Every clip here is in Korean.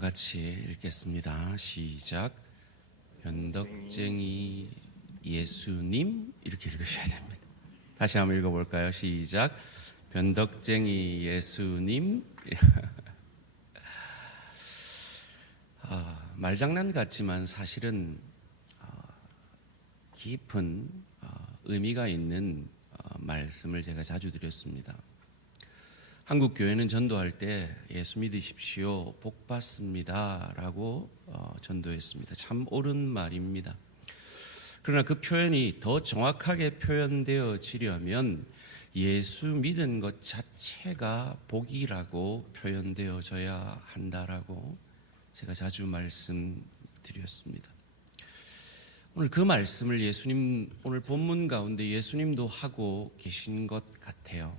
같이 읽겠습니다. 시작. 변덕쟁이 예수님, 이렇게 읽으셔야 됩니다. 다시 한번 읽어볼까요? 시작. 변덕쟁이 예수님. 말장난 같지만 사실은 깊은 의미가 있는 말씀을 제가 자주 드렸습니다. 한국 교회는 전도할 때 예수 믿으십시오, 복 받습니다 라고 전도했습니다. 참 옳은 말입니다. 그러나 그 표현이 더 정확하게 표현되어지려면 예수 믿은 것 자체가 복이라고 표현되어져야 한다라고 제가 자주 말씀드렸습니다. 오늘 그 말씀을 예수님, 오늘 본문 가운데 예수님도 하고 계신 것 같아요.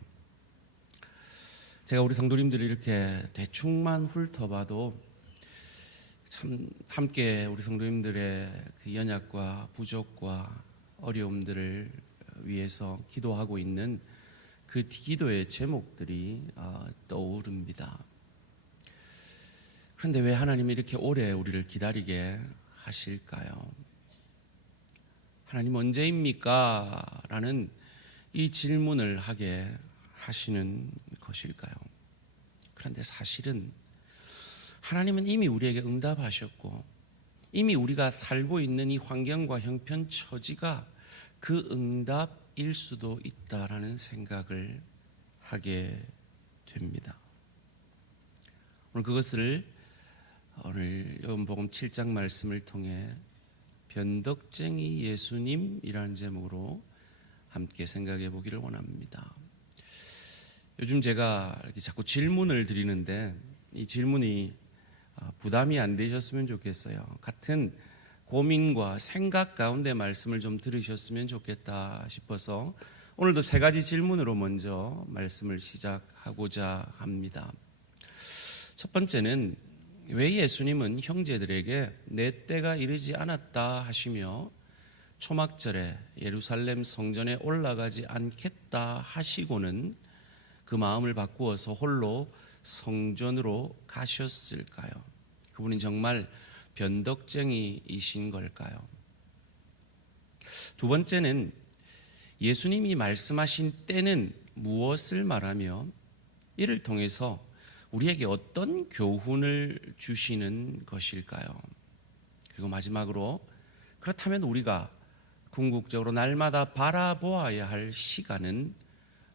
제가 우리 성도님들을 이렇게 대충만 훑어봐도 참 함께 우리 성도님들의 그 연약과 부족과 어려움들을 위해서 기도하고 있는 그 기도의 제목들이 떠오릅니다. 그런데 왜 하나님이 이렇게 오래 우리를 기다리게 하실까요? 하나님 언제입니까? 라는 이 질문을 하게 하시는 것일까요? 그런데 사실은 하나님은 이미 우리에게 응답하셨고 이미 우리가 살고 있는 이 환경과 형편 처지가 그 응답일 수도 있다라는 생각을 하게 됩니다. 오늘 그것을 오늘 요한복음 7장 말씀을 통해 변덕쟁이 예수님이라는 제목으로 함께 생각해 보기를 원합니다. 요즘 제가 이렇게 자꾸 질문을 드리는데 이 질문이 부담이 안 되셨으면 좋겠어요. 같은 고민과 생각 가운데 말씀을 좀 들으셨으면 좋겠다 싶어서 오늘도 세 가지 질문으로 먼저 말씀을 시작하고자 합니다. 첫 번째는 왜 예수님은 형제들에게 내 때가 이르지 않았다 하시며 초막절에 예루살렘 성전에 올라가지 않겠다 하시고는 그 마음을 바꾸어서 홀로 성전으로 가셨을까요? 그분은 정말 변덕쟁이이신 걸까요? 두 번째는 예수님이 말씀하신 때는 무엇을 말하며 이를 통해서 우리에게 어떤 교훈을 주시는 것일까요? 그리고 마지막으로 그렇다면 우리가 궁극적으로 날마다 바라보아야 할 시간은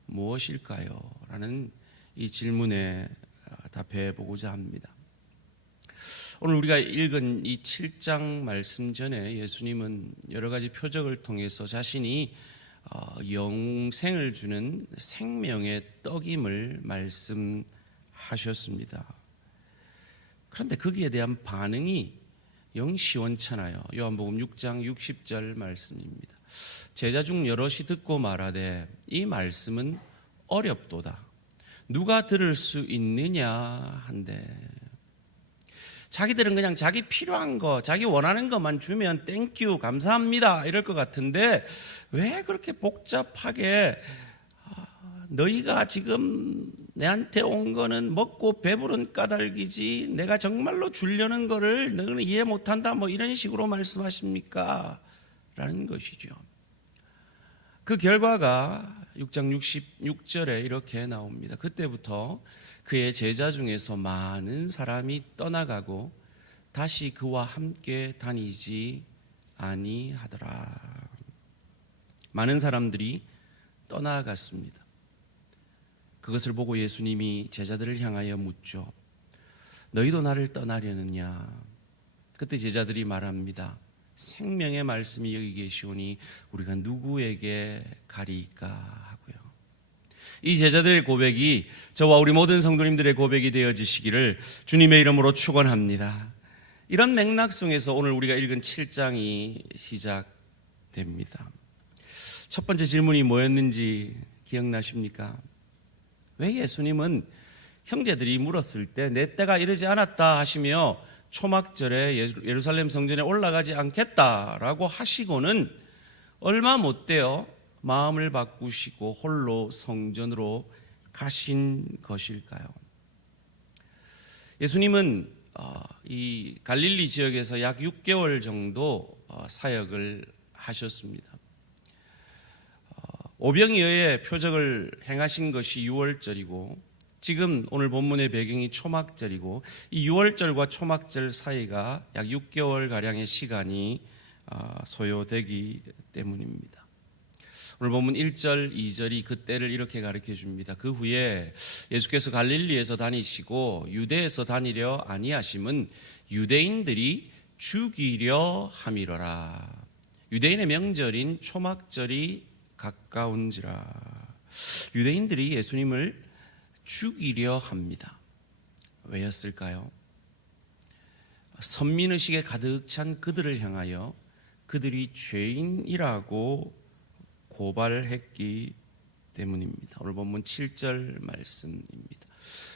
무엇일까요? 라는 이 질문에 답해 보고자 합니다. 오늘 우리가 읽은 이 7장 말씀 전에 예수님은 여러 가지 표적을 통해서 자신이 영생을 주는 생명의 떡임을 말씀하셨습니다. 그런데 거기에 대한 반응이 영 시원찮아요. 요한복음 6장 60절 말씀입니다. 제자 중 여럿이 듣고 말하되 이 말씀은 어렵도다. 누가 들을 수 있느냐 한데 자기들은 그냥 자기 필요한 거, 자기 원하는 것만 주면 땡큐 감사합니다 이럴 것 같은데 왜 그렇게 복잡하게 너희가 지금 내한테 온 거는 먹고 배부른 까닭이지 내가 정말로 주려는 거를 너희는 이해 못한다 뭐 이런 식으로 말씀하십니까? 라는 것이죠. 그 결과가 6장 66절에 이렇게 나옵니다. 그때부터 그의 제자 중에서 많은 사람이 떠나가고 다시 그와 함께 다니지 아니하더라. 많은 사람들이 떠나갔습니다. 그것을 보고 예수님이 제자들을 향하여 묻죠. 너희도 나를 떠나려느냐? 그때 제자들이 말합니다. 생명의 말씀이 여기 계시오니 우리가 누구에게 가리까 하고요. 이 제자들의 고백이 저와 우리 모든 성도님들의 고백이 되어지시기를 주님의 이름으로 축원합니다. 이런 맥락 속에서 오늘 우리가 읽은 7장이 시작됩니다. 첫 번째 질문이 뭐였는지 기억나십니까? 왜 예수님은 형제들이 물었을 때 내 때가 이르지 않았다 하시며 초막절에 예루살렘 성전에 올라가지 않겠다라고 하시고는 얼마 못 돼요 마음을 바꾸시고 홀로 성전으로 가신 것일까요? 예수님은 이 갈릴리 지역에서 약 6개월 정도 사역을 하셨습니다. 오병이어의 표적을 행하신 것이 6월절이고 지금 오늘 본문의 배경이 초막절이고 이 6월절과 초막절 사이가 약 6개월 가량의 시간이 소요되기 때문입니다. 오늘 본문 1절, 2절이 그 때를 이렇게 가르쳐 줍니다. 그 후에 예수께서 갈릴리에서 다니시고 유대에서 다니려 아니하심은 유대인들이 죽이려 함이로라. 유대인의 명절인 초막절이 가까운지라. 유대인들이 예수님을 죽이려 합니다. 왜였을까요? 선민의식에 가득 찬 그들을 향하여 그들이 죄인이라고 고발했기 때문입니다. 오늘 본문 7절 말씀입니다.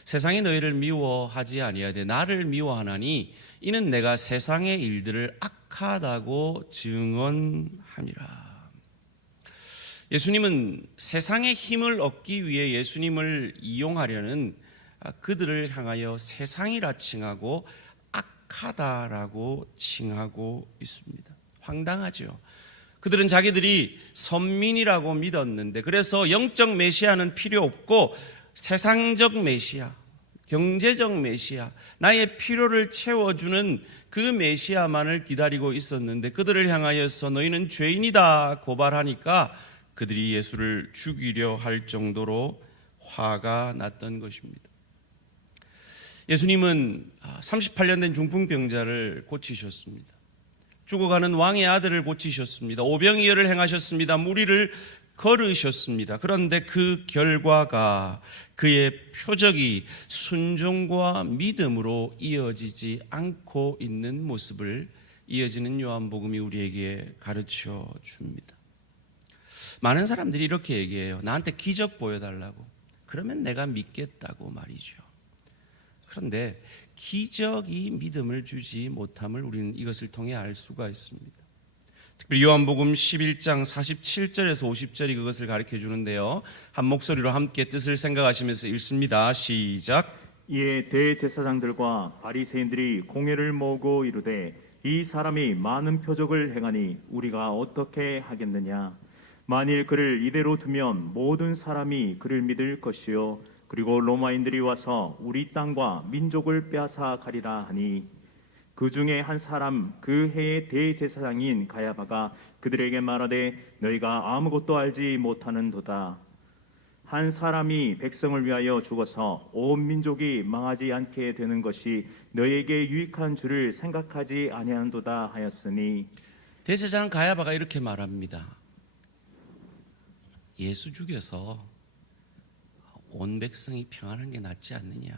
세상이 너희를 미워하지 아니하되 나를 미워하나니 이는 내가 세상의 일들을 악하다고 증언함이라. 예수님은 세상의 힘을 얻기 위해 예수님을 이용하려는 그들을 향하여 세상이라 칭하고 악하다라고 칭하고 있습니다. 황당하죠. 그들은 자기들이 선민이라고 믿었는데 그래서 영적 메시아는 필요 없고 세상적 메시아, 경제적 메시아, 나의 필요를 채워주는 그 메시아만을 기다리고 있었는데 그들을 향하여서 너희는 죄인이다 고발하니까 그들이 예수를 죽이려 할 정도로 화가 났던 것입니다. 예수님은 38년 된 중풍병자를 고치셨습니다. 죽어가는 왕의 아들을 고치셨습니다. 오병이어를 행하셨습니다. 무리를 걸으셨습니다. 그런데 그 결과가 그의 표적이 순종과 믿음으로 이어지지 않고 있는 모습을 이어지는 요한복음이 우리에게 가르쳐 줍니다. 많은 사람들이 이렇게 얘기해요. 나한테 기적 보여달라고. 그러면 내가 믿겠다고 말이죠. 그런데 기적이 믿음을 주지 못함을 우리는 이것을 통해 알 수가 있습니다. 특별히 요한복음 11장 47절에서 50절이 그것을 가르쳐 주는데요. 한 목소리로 함께 뜻을 생각하시면서 읽습니다. 시작. 이에 대제사장들과 바리새인들이 공회를 모으고 이르되 이 사람이 많은 표적을 행하니 우리가 어떻게 하겠느냐. 만일 그를 이대로 두면 모든 사람이 그를 믿을 것이요 그리고 로마인들이 와서 우리 땅과 민족을 빼앗아 가리라 하니 그 중에 한 사람 그 해의 대제사장인 가야바가 그들에게 말하되 너희가 아무것도 알지 못하는도다. 한 사람이 백성을 위하여 죽어서 온 민족이 망하지 않게 되는 것이 너희에게 유익한 줄을 생각하지 아니하는도다 하였으니. 대제사장 가야바가 이렇게 말합니다. 예수 죽여서 온 백성이 평안한 게 낫지 않느냐.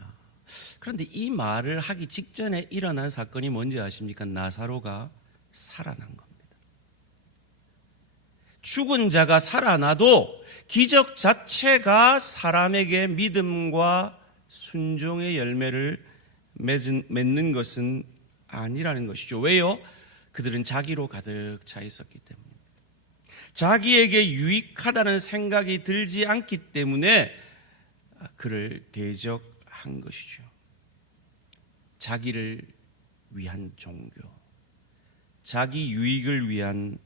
그런데 이 말을 하기 직전에 일어난 사건이 뭔지 아십니까? 나사로가 살아난 겁니다. 죽은 자가 살아나도 기적 자체가 사람에게 믿음과 순종의 열매를 맺는 것은 아니라는 것이죠. 왜요? 그들은 자기로 가득 차 있었기 때문입니다. 자기에게 유익하다는 생각이 들지 않기 때문에 그를 대적한 것이죠. 자기를 위한 종교, 자기 유익을 위한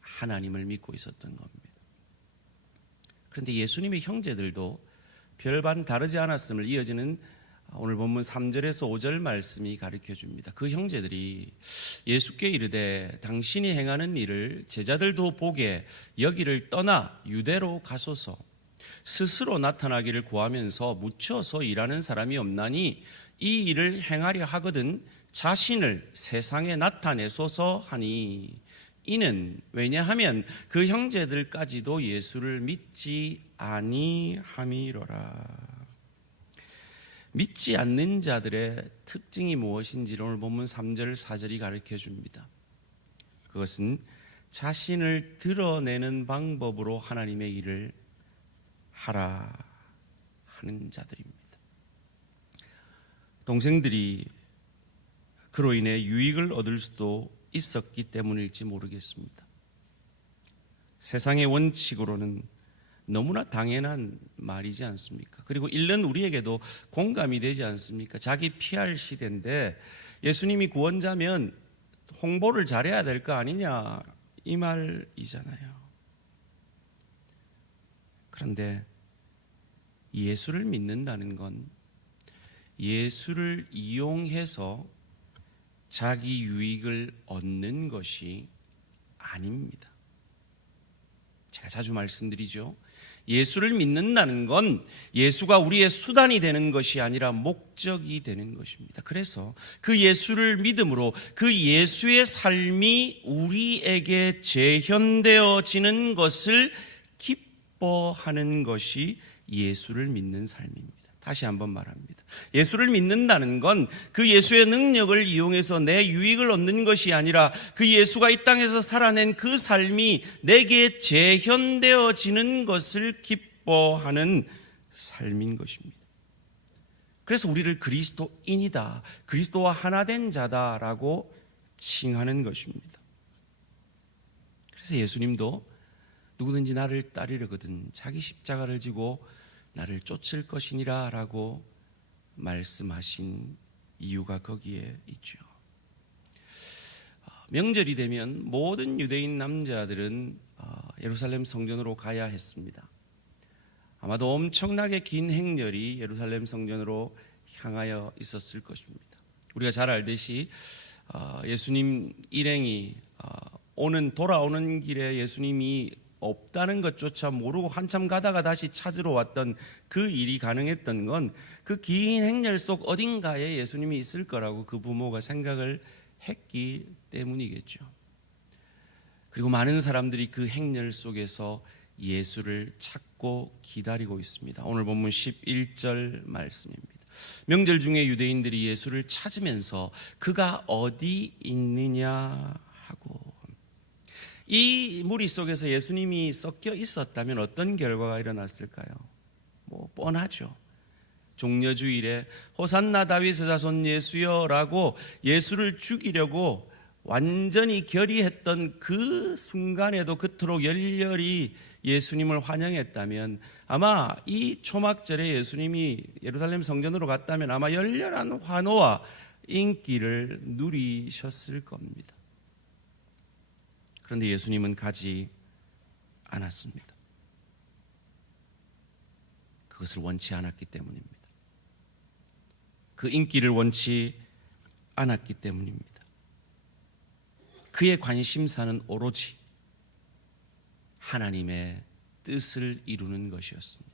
하나님을 믿고 있었던 겁니다. 그런데 예수님의 형제들도 별반 다르지 않았음을 이어지는 오늘 본문 3절에서 5절 말씀이 가르쳐 줍니다. 그 형제들이 예수께 이르되 당신이 행하는 일을 제자들도 보게 여기를 떠나 유대로 가소서. 스스로 나타나기를 구하면서 묻혀서 일하는 사람이 없나니 이 일을 행하려 하거든 자신을 세상에 나타내소서 하니. 이는 왜냐하면 그 형제들까지도 예수를 믿지 아니함이로라. 믿지 않는 자들의 특징이 무엇인지를 오늘 본문 3절 4절이 가르쳐 줍니다. 그것은 자신을 드러내는 방법으로 하나님의 일을 하라 하는 자들입니다. 동생들이 그로 인해 유익을 얻을 수도 있었기 때문일지 모르겠습니다. 세상의 원칙으로는 너무나 당연한 말이지 않습니까? 그리고 읽는 우리에게도 공감이 되지 않습니까? 자기 피할 시대인데 예수님이 구원자면 홍보를 잘해야 될 거 아니냐 이 말이잖아요. 그런데 예수를 믿는다는 건 예수를 이용해서 자기 유익을 얻는 것이 아닙니다. 제가 자주 말씀드리죠. 예수를 믿는다는 건 예수가 우리의 수단이 되는 것이 아니라 목적이 되는 것입니다. 그래서 그 예수를 믿음으로 그 예수의 삶이 우리에게 재현되어지는 것을 기뻐하는 것이 예수를 믿는 삶입니다. 다시 한번 말합니다. 예수를 믿는다는 건 그 예수의 능력을 이용해서 내 유익을 얻는 것이 아니라 그 예수가 이 땅에서 살아낸 그 삶이 내게 재현되어지는 것을 기뻐하는 삶인 것입니다. 그래서 우리를 그리스도인이다, 그리스도와 하나 된 자다라고 칭하는 것입니다. 그래서 예수님도 누구든지 나를 따르려거든 자기 십자가를 지고 나를 쫓을 것이니라 라고 말씀하신 이유가 거기에 있죠. 명절이 되면 모든 유대인 남자들은 예루살렘 성전으로 가야 했습니다. 아마도 엄청나게 긴 행렬이 예루살렘 성전으로 향하여 있었을 것입니다. 우리가 잘 알듯이 예수님 일행이 돌아오는 길에 예수님이 없다는 것조차 모르고 한참 가다가 다시 찾으러 왔던 그 일이 가능했던 건 그 긴 행렬 속 어딘가에 예수님이 있을 거라고 그 부모가 생각을 했기 때문이겠죠. 그리고 많은 사람들이 그 행렬 속에서 예수를 찾고 기다리고 있습니다. 오늘 본문 11절 말씀입니다. 명절 중에 유대인들이 예수를 찾으면서 그가 어디 있느냐 하고, 이 무리 속에서 예수님이 섞여 있었다면 어떤 결과가 일어났을까요? 뻔하죠. 종려주일에 호산나 다윗의 자손 예수여라고 예수를 죽이려고 완전히 결의했던 그 순간에도 그토록 열렬히 예수님을 환영했다면 아마 이 초막절에 예수님이 예루살렘 성전으로 갔다면 아마 열렬한 환호와 인기를 누리셨을 겁니다. 그런데 예수님은 가지 않았습니다. 그것을 원치 않았기 때문입니다. 그 인기를 원치 않았기 때문입니다. 그의 관심사는 오로지 하나님의 뜻을 이루는 것이었습니다.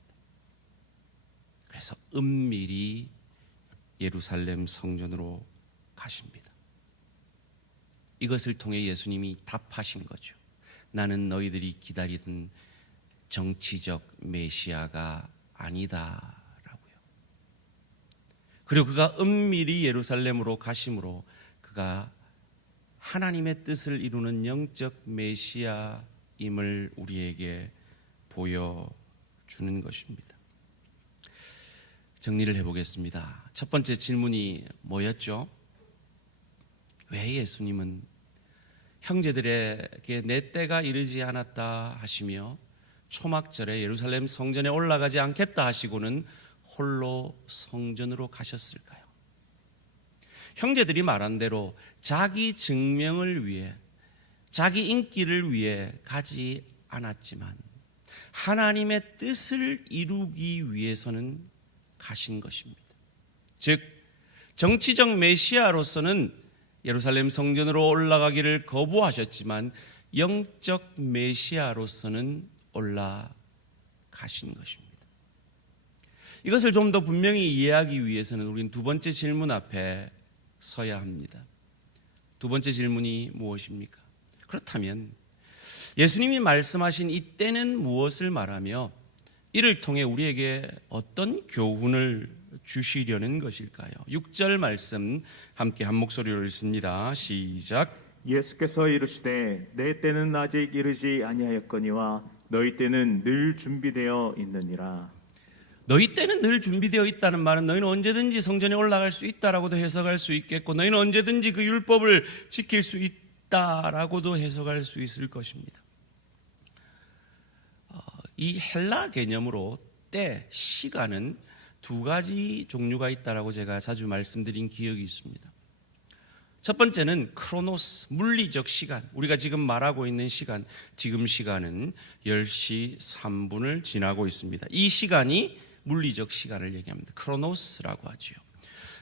그래서 은밀히 예루살렘 성전으로 가십니다. 이것을 통해 예수님이 답하신 거죠. 나는 너희들이 기다리던 정치적 메시아가 아니다라고요. 그리고 그가 은밀히 예루살렘으로 가심으로 그가 하나님의 뜻을 이루는 영적 메시아임을 우리에게 보여주는 것입니다. 정리를 해보겠습니다. 첫 번째 질문이 뭐였죠? 왜 예수님은 형제들에게 내 때가 이르지 않았다 하시며 초막절에 예루살렘 성전에 올라가지 않겠다 하시고는 홀로 성전으로 가셨을까요? 형제들이 말한 대로 자기 증명을 위해, 자기 인기를 위해 가지 않았지만 하나님의 뜻을 이루기 위해서는 가신 것입니다. 즉 정치적 메시아로서는 예루살렘 성전으로 올라가기를 거부하셨지만 영적 메시아로서는 올라가신 것입니다. 이것을 좀 더 분명히 이해하기 위해서는 우리는 두 번째 질문 앞에 서야 합니다. 두 번째 질문이 무엇입니까? 그렇다면 예수님이 말씀하신 이 때는 무엇을 말하며 이를 통해 우리에게 어떤 교훈을 주시려는 것일까요? 6절 말씀 함께 한 목소리로 읽습니다. 시작. 예수께서 이르시되 내 때는 아직 이르지 아니하였거니와 너희 때는 늘 준비되어 있느니라. 너희 때는 늘 준비되어 있다는 말은 너희는 언제든지 성전에 올라갈 수 있다라고도 해석할 수 있겠고 너희는 언제든지 그 율법을 지킬 수 있다라고도 해석할 수 있을 것입니다. 이 헬라 개념으로 때, 시간은 두 가지 종류가 있다라고 제가 자주 말씀드린 기억이 있습니다. 첫 번째는 크로노스, 물리적 시간. 우리가 지금 말하고 있는 시간, 지금 시간은 10시 3분을 지나고 있습니다. 이 시간이 물리적 시간을 얘기합니다. 크로노스라고 하지요.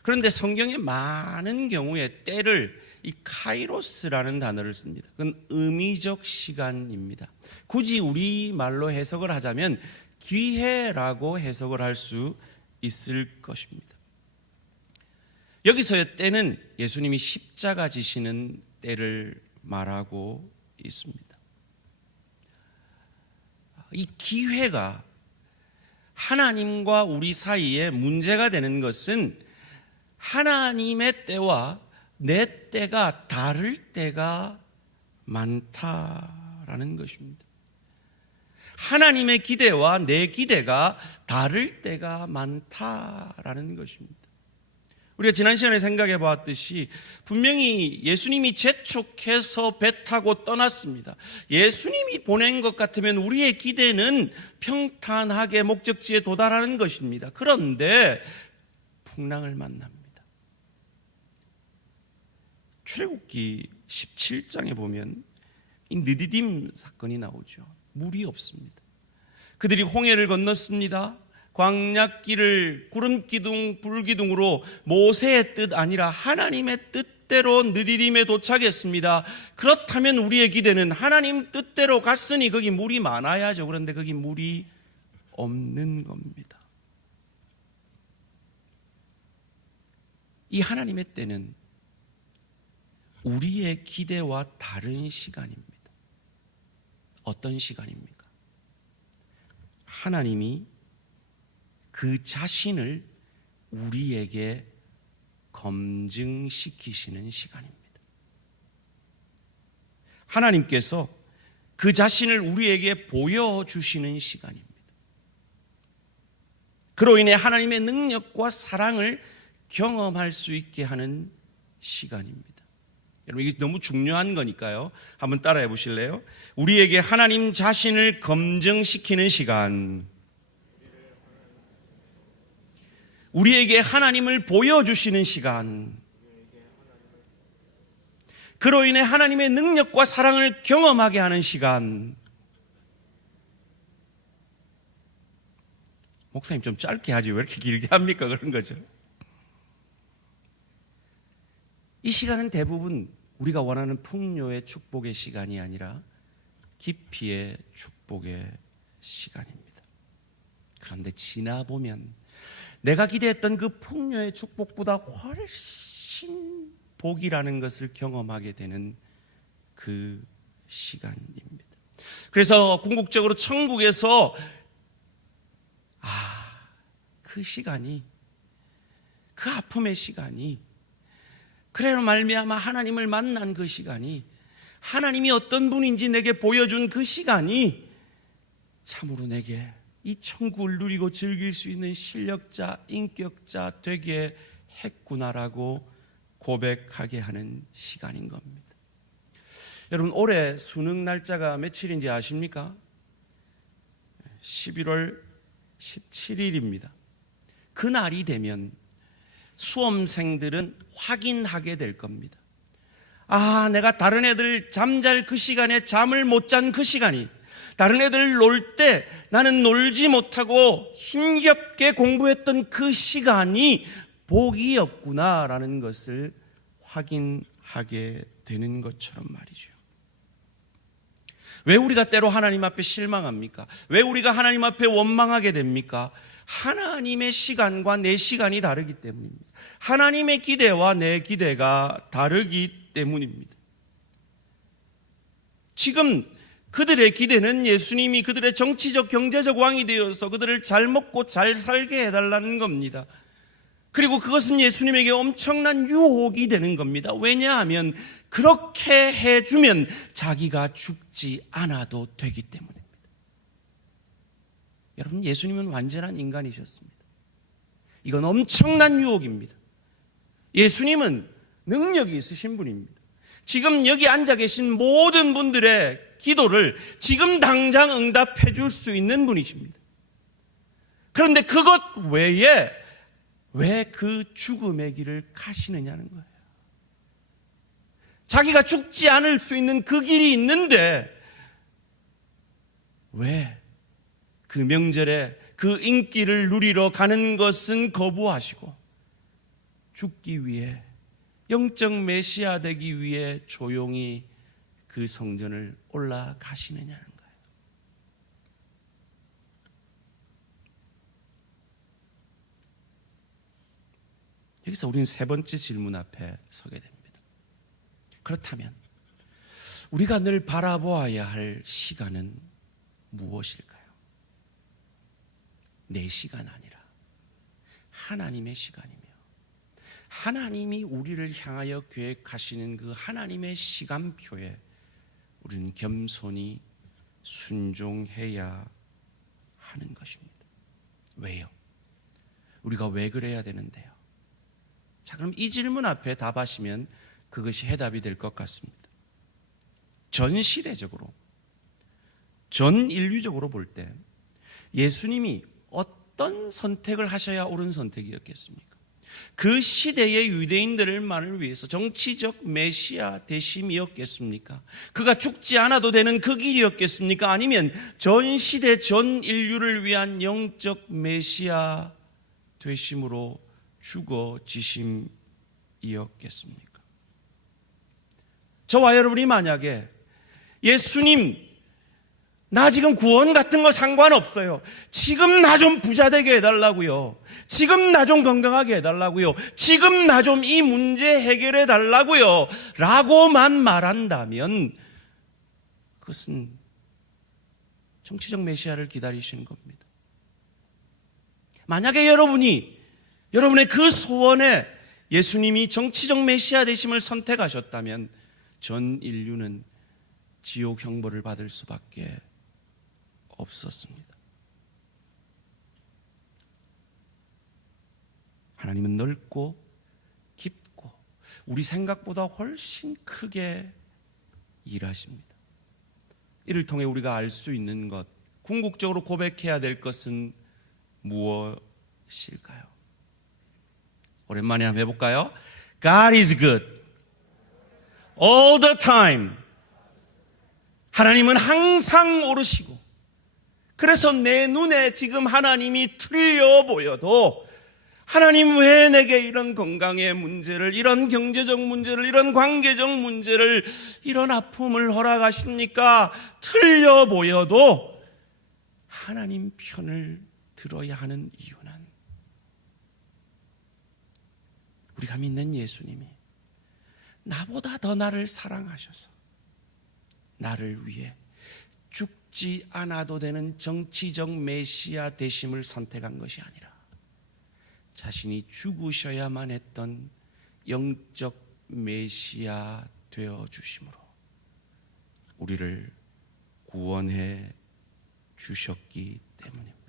그런데 성경에 많은 경우에 때를 이 카이로스라는 단어를 씁니다. 그건 의미적 시간입니다. 굳이 우리말로 해석을 하자면 기회라고 해석을 할 수 있을 것입니다. 여기서의 때는 예수님이 십자가 지시는 때를 말하고 있습니다. 이 기회가 하나님과 우리 사이에 문제가 되는 것은 하나님의 때와 내 때가 다를 때가 많다라는 것입니다. 하나님의 기대와 내 기대가 다를 때가 많다라는 것입니다. 우리가 지난 시간에 생각해 보았듯이 분명히 예수님이 재촉해서 배 타고 떠났습니다. 예수님이 보낸 것 같으면 우리의 기대는 평탄하게 목적지에 도달하는 것입니다. 그런데 풍랑을 만납니다. 출애굽기 17장에 보면 이 느디딤 사건이 나오죠. 물이 없습니다. 그들이 홍해를 건넜습니다. 광야길을 구름기둥 불기둥으로 모세의 뜻 아니라 하나님의 뜻대로 느디딤에 도착했습니다. 그렇다면 우리의 기대는 하나님 뜻대로 갔으니 거기 물이 많아야죠. 그런데 거기 물이 없는 겁니다. 이 하나님의 때는 우리의 기대와 다른 시간입니다. 어떤 시간입니까? 하나님이 그 자신을 우리에게 검증시키시는 시간입니다. 하나님께서 그 자신을 우리에게 보여주시는 시간입니다. 그로 인해 하나님의 능력과 사랑을 경험할 수 있게 하는 시간입니다. 여러분, 이게 너무 중요한 거니까요. 한번 따라해 보실래요? 우리에게 하나님 자신을 검증시키는 시간, 우리에게 하나님을 보여주시는 시간, 그로 인해 하나님의 능력과 사랑을 경험하게 하는 시간. 목사님 좀 짧게 하지 왜 이렇게 길게 합니까? 그런 거죠. 이 시간은 대부분 우리가 원하는 풍요의 축복의 시간이 아니라 깊이의 축복의 시간입니다. 그런데 지나보면 내가 기대했던 그 풍요의 축복보다 훨씬 복이라는 것을 경험하게 되는 그 시간입니다. 그래서 궁극적으로 천국에서 그 시간이, 그 아픔의 시간이, 그래로 말미암아 하나님을 만난 그 시간이, 하나님이 어떤 분인지 내게 보여준 그 시간이 참으로 내게 이 천국을 누리고 즐길 수 있는 실력자, 인격자 되게 했구나라고 고백하게 하는 시간인 겁니다. 여러분, 올해 수능 날짜가 며칠인지 아십니까? 11월 17일입니다. 그 날이 되면 수험생들은 확인하게 될 겁니다. 내가 다른 애들 잠잘 그 시간에 잠을 못 잔 그 시간이, 다른 애들 놀 때 나는 놀지 못하고 힘겹게 공부했던 그 시간이 복이었구나라는 것을 확인하게 되는 것처럼 말이죠. 왜 우리가 때로 하나님 앞에 실망합니까? 왜 우리가 하나님 앞에 원망하게 됩니까? 하나님의 시간과 내 시간이 다르기 때문입니다. 하나님의 기대와 내 기대가 다르기 때문입니다. 지금 그들의 기대는 예수님이 그들의 정치적 경제적 왕이 되어서 그들을 잘 먹고 잘 살게 해달라는 겁니다. 그리고 그것은 예수님에게 엄청난 유혹이 되는 겁니다. 왜냐하면 그렇게 해주면 자기가 죽지 않아도 되기 때문입니다. 여러분, 예수님은 완전한 인간이셨습니다. 이건 엄청난 유혹입니다. 예수님은 능력이 있으신 분입니다. 지금 여기 앉아 계신 모든 분들의 기도를 지금 당장 응답해 줄 수 있는 분이십니다. 그런데 그것 외에 왜 그 죽음의 길을 가시느냐는 거예요. 자기가 죽지 않을 수 있는 그 길이 있는데 왜 그 명절에 그 인기를 누리러 가는 것은 거부하시고 죽기 위해, 영적 메시아 되기 위해 조용히 그 성전을 올라가시느냐는 거예요. 여기서 우리는 세 번째 질문 앞에 서게 됩니다. 그렇다면 우리가 늘 바라보아야 할 시간은 무엇일까요? 내 시간 아니라 하나님의 시간이며, 하나님이 우리를 향하여 계획하시는 그 하나님의 시간표에 우리는 겸손히 순종해야 하는 것입니다. 왜요? 우리가 왜 그래야 되는데요? 자, 그럼 이 질문 앞에 답하시면 그것이 해답이 될 것 같습니다. 전 시대적으로, 전 인류적으로 볼 때 예수님이 어떤 선택을 하셔야 옳은 선택이었겠습니까? 그 시대의 유대인들만을 위해서 정치적 메시아 되심이었겠습니까? 그가 죽지 않아도 되는 그 길이었겠습니까? 아니면 전 시대 전 인류를 위한 영적 메시아 되심으로 죽어지심이었겠습니까? 저와 여러분이 만약에 예수님, 나 지금 구원 같은 거 상관없어요. 지금 나 좀 부자 되게 해달라고요. 지금 나 좀 건강하게 해달라고요. 지금 나 좀 이 문제 해결해 달라고요. 라고만 말한다면 그것은 정치적 메시아를 기다리시는 겁니다. 만약에 여러분의 그 소원에 예수님이 정치적 메시아 되심을 선택하셨다면 전 인류는 지옥 형벌을 받을 수밖에 없었습니다. 하나님은 넓고 깊고 우리 생각보다 훨씬 크게 일하십니다. 이를 통해 우리가 알 수 있는 것, 궁극적으로 고백해야 될 것은 무엇일까요? 오랜만에 한번 해볼까요? God is good all the time. 하나님은 항상 옳으시고, 그래서 내 눈에 지금 하나님이 틀려 보여도 하나님 왜 내게 이런 건강의 문제를, 이런 경제적 문제를, 이런 관계적 문제를, 이런 아픔을 허락하십니까? 틀려 보여도 하나님 편을 들어야 하는 이유는 우리가 믿는 예수님이 나보다 더 나를 사랑하셔서 나를 위해 죽지 않아도 되는 정치적 메시아 되심을 선택한 것이 아니라 자신이 죽으셔야만 했던 영적 메시아 되어 주심으로 우리를 구원해 주셨기 때문입니다.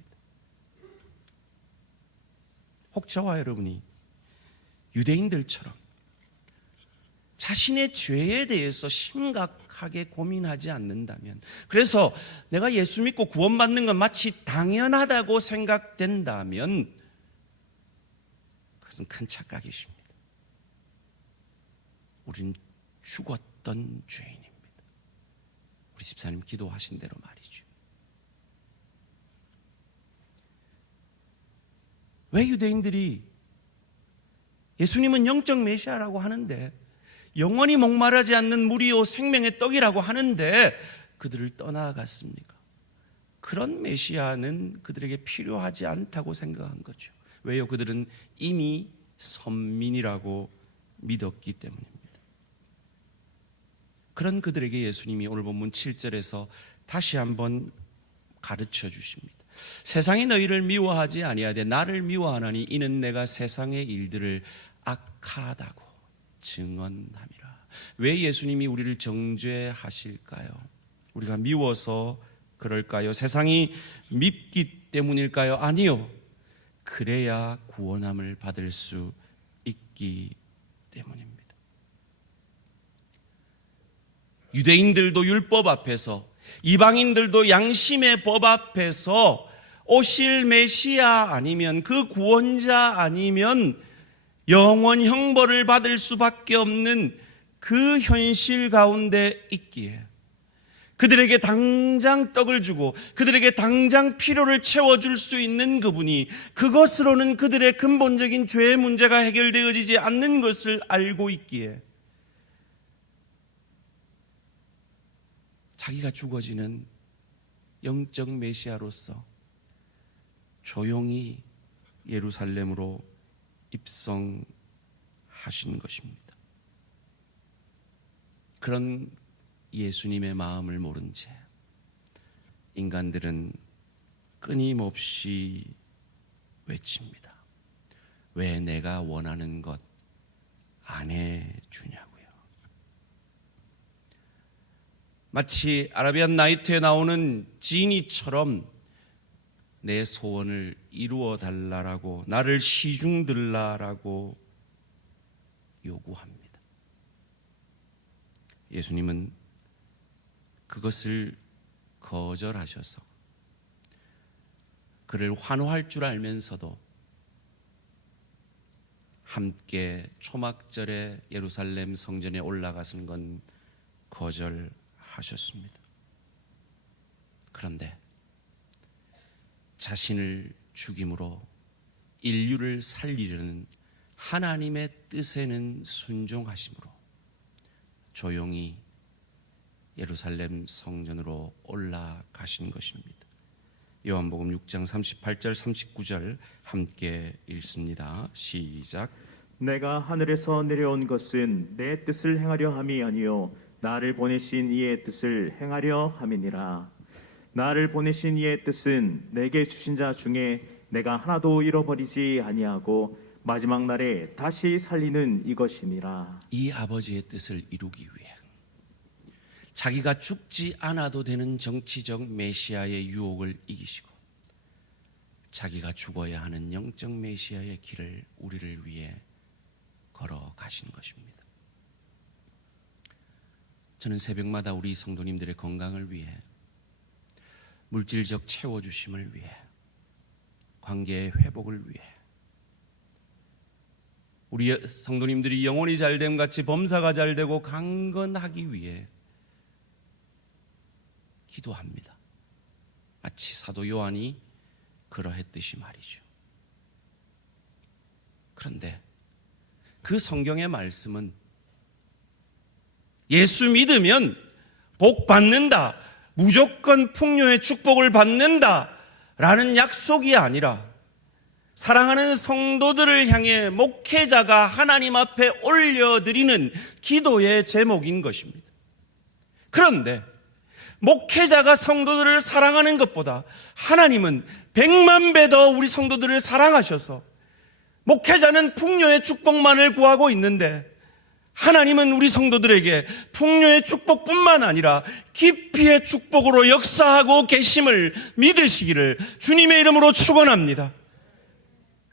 혹 저와 여러분이 유대인들처럼 자신의 죄에 대해서 심각하게 고민하지 않는다면, 그래서 내가 예수 믿고 구원받는 건 마치 당연하다고 생각된다면 그것은 큰 착각이십니다. 우리는 죽었던 죄인입니다. 우리 집사님 기도하신 대로 말이죠. 왜 유대인들이 예수님은 영적 메시아라고 하는데, 영원히 목마르지 않는 물이요 생명의 떡이라고 하는데 그들을 떠나갔습니까? 그런 메시아는 그들에게 필요하지 않다고 생각한 거죠. 왜요? 그들은 이미 선민이라고 믿었기 때문입니다. 그런 그들에게 예수님이 오늘 본문 7절에서 다시 한번 가르쳐 주십니다. 세상이 너희를 미워하지 아니하되 나를 미워하나니 이는 내가 세상의 일들을 악하다고 증언함이라. 왜 예수님이 우리를 정죄하실까요? 우리가 미워서 그럴까요? 세상이 밉기 때문일까요? 아니요. 그래야 구원함을 받을 수 있기 때문입니다. 유대인들도 율법 앞에서, 이방인들도 양심의 법 앞에서 오실 메시아 아니면, 그 구원자 아니면 영원 형벌을 받을 수밖에 없는 그 현실 가운데 있기에, 그들에게 당장 떡을 주고 그들에게 당장 필요를 채워줄 수 있는 그분이, 그것으로는 그들의 근본적인 죄의 문제가 해결되어지지 않는 것을 알고 있기에 자기가 죽어지는 영적 메시아로서 조용히 예루살렘으로 입성하신 것입니다. 그런 예수님의 마음을 모른 채 인간들은 끊임없이 외칩니다. 왜 내가 원하는 것 안 해주냐고요. 마치 아라비안 나이트에 나오는 지니처럼 내 소원을 이루어 달라라고, 나를 시중 들라라고 요구합니다. 예수님은 그것을 거절하셔서 그를 환호할 줄 알면서도 함께 초막절에 예루살렘 성전에 올라가는 건 거절하셨습니다. 그런데 자신을 죽임으로 인류를 살리려는 하나님의 뜻에는 순종하심으로 조용히 예루살렘 성전으로 올라가신 것입니다. 요한복음 6장 38절 39절 함께 읽습니다. 시작. 내가 하늘에서 내려온 것은 내 뜻을 행하려 함이 아니요 나를 보내신 이의 뜻을 행하려 함이니라. 나를 보내신 이의 뜻은 내게 주신 자 중에 내가 하나도 잃어버리지 아니하고 마지막 날에 다시 살리는 이것이니라. 이 아버지의 뜻을 이루기 위해 자기가 죽지 않아도 되는 정치적 메시아의 유혹을 이기시고 자기가 죽어야 하는 영적 메시아의 길을 우리를 위해 걸어가신 것입니다. 저는 새벽마다 우리 성도님들의 건강을 위해, 물질적 채워주심을 위해, 관계의 회복을 위해, 우리 성도님들이 영혼이 잘됨 같이 범사가 잘되고 강건하기 위해 기도합니다. 마치 사도 요한이 그러했듯이 말이죠. 그런데 그 성경의 말씀은 예수 믿으면 복 받는다, 무조건 풍요의 축복을 받는다 라는 약속이 아니라 사랑하는 성도들을 향해 목회자가 하나님 앞에 올려드리는 기도의 제목인 것입니다. 그런데 목회자가 성도들을 사랑하는 것보다 하나님은 100만 배 더 우리 성도들을 사랑하셔서 목회자는 풍요의 축복만을 구하고 있는데 하나님은 우리 성도들에게 풍요의 축복뿐만 아니라 깊이의 축복으로 역사하고 계심을 믿으시기를 주님의 이름으로 축원합니다.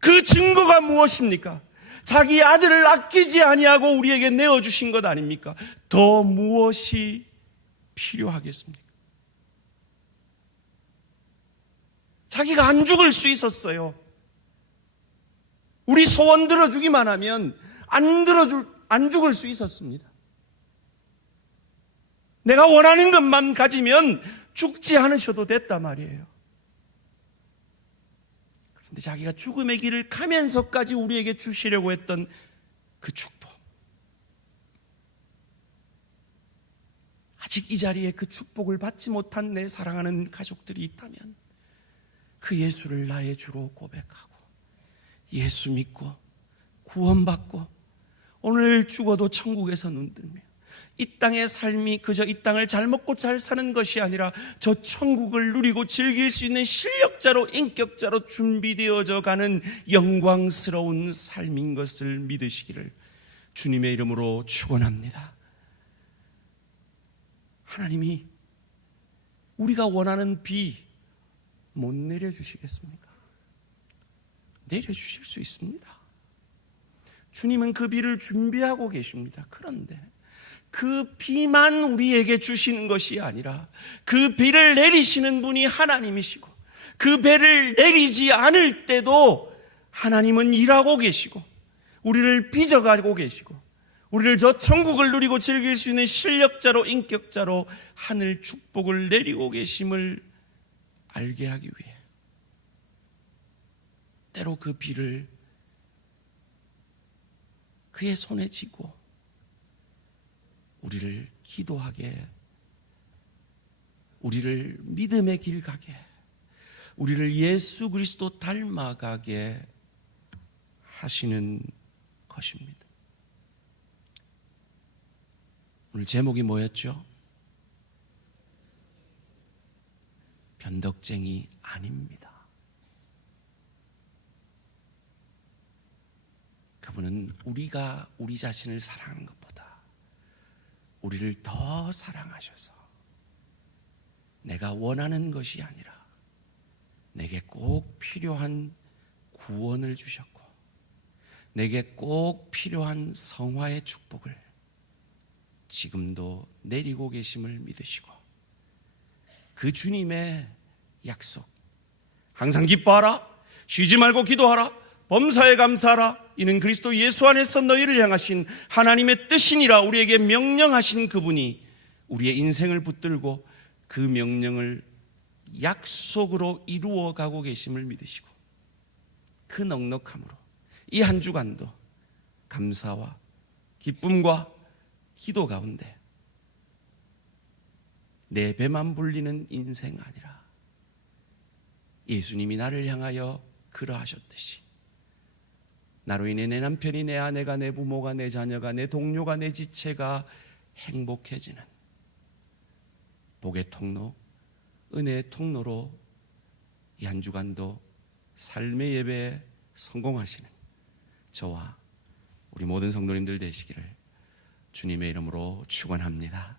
그 증거가 무엇입니까? 자기 아들을 아끼지 아니하고 우리에게 내어주신 것 아닙니까? 더 무엇이 필요하겠습니까? 자기가 안 죽을 수 있었어요. 우리 소원 들어주기만 하면 안 죽을 수 있었습니다. 내가 원하는 것만 가지면 죽지 않으셔도 됐단 말이에요. 그런데 자기가 죽음의 길을 가면서까지 우리에게 주시려고 했던 그 축복, 아직 이 자리에 그 축복을 받지 못한 내 사랑하는 가족들이 있다면 그 예수를 나의 주로 고백하고 예수 믿고 구원받고 오늘 죽어도 천국에서 눈뜨며 이 땅의 삶이 그저 이 땅을 잘 먹고 잘 사는 것이 아니라 저 천국을 누리고 즐길 수 있는 실력자로, 인격자로 준비되어져 가는 영광스러운 삶인 것을 믿으시기를 주님의 이름으로 축원합니다. 하나님이 우리가 원하는 비 못 내려주시겠습니까? 내려주실 수 있습니다. 주님은 그 비를 준비하고 계십니다. 그런데 그 비만 우리에게 주시는 것이 아니라 그 비를 내리시는 분이 하나님이시고, 그 배를 내리지 않을 때도 하나님은 일하고 계시고 우리를 빚어가고 계시고 우리를 저 천국을 누리고 즐길 수 있는 실력자로, 인격자로 하늘 축복을 내리고 계심을 알게 하기 위해 때로 그 비를 그의 손에 쥐고 우리를 기도하게, 우리를 믿음의 길 가게, 우리를 예수 그리스도 닮아가게 하시는 것입니다. 오늘 제목이 뭐였죠? 변덕쟁이 아닙니다. 그분은 우리가 우리 자신을 사랑하는 것보다 우리를 더 사랑하셔서 내가 원하는 것이 아니라 내게 꼭 필요한 구원을 주셨고 내게 꼭 필요한 성화의 축복을 지금도 내리고 계심을 믿으시고, 그 주님의 약속, 항상 기뻐하라, 쉬지 말고 기도하라, 범사에 감사하라, 이는 그리스도 예수 안에서 너희를 향하신 하나님의 뜻이니라 우리에게 명령하신 그분이 우리의 인생을 붙들고 그 명령을 약속으로 이루어가고 계심을 믿으시고, 그 넉넉함으로 이 한 주간도 감사와 기쁨과 기도 가운데 내 배만 불리는 인생 아니라 예수님이 나를 향하여 그러하셨듯이 나로 인해 내 남편이, 내 아내가, 내 부모가, 내 자녀가, 내 동료가, 내 지체가 행복해지는 복의 통로, 은혜의 통로로 이 한 주간도 삶의 예배에 성공하시는 저와 우리 모든 성도님들 되시기를 주님의 이름으로 축원합니다.